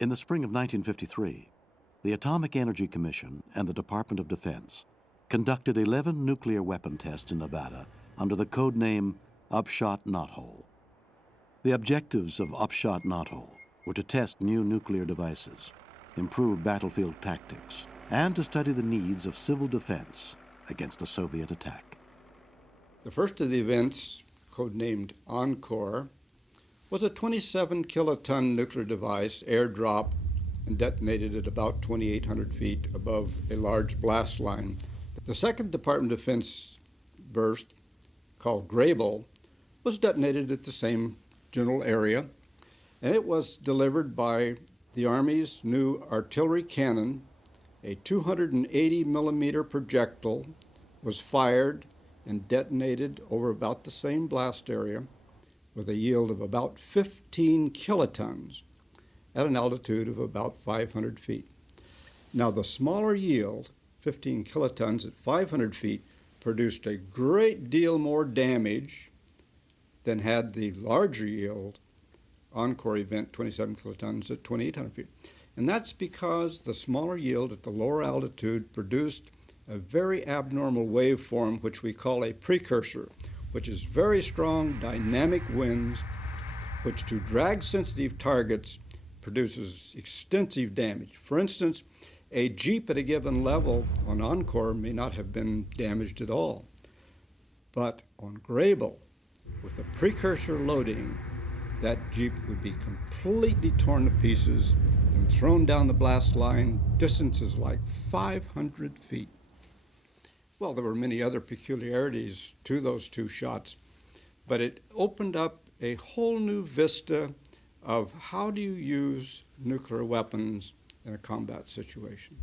In the spring of 1953, the Atomic Energy Commission and the Department of Defense conducted 11 nuclear weapon tests in Nevada under the code name Upshot Knothole. The objectives of Upshot Knothole were to test new nuclear devices, improve battlefield tactics, and to study the needs of civil defense against a Soviet attack. The first of the events, codenamed Encore, was a 27 kiloton nuclear device airdropped and detonated at about 2,800 feet above a large blast line. The second Department of Defense burst, called Grable, was detonated at the same general area, and it was delivered by the Army's new artillery cannon. A 280 millimeter projectile was fired and detonated over about the same blast area with a yield of about 15 kilotons at an altitude of about 500 feet. Now, the smaller yield, 15 kilotons at 500 feet, produced a great deal more damage than had the larger yield Encore event, 27 kilotons at 2,800 feet. And that's because the smaller yield at the lower altitude produced a very abnormal waveform, which we call a precursor, which is very strong dynamic winds, which to drag-sensitive targets produces extensive damage. For instance, a Jeep at a given level on Encore may not have been damaged at all. But on Grable, with a precursor loading, that Jeep would be completely torn to pieces and thrown down the blast line distances like 500 feet. Well, there were many other peculiarities to those two shots, but it opened up a whole new vista of how do you use nuclear weapons in a combat situation.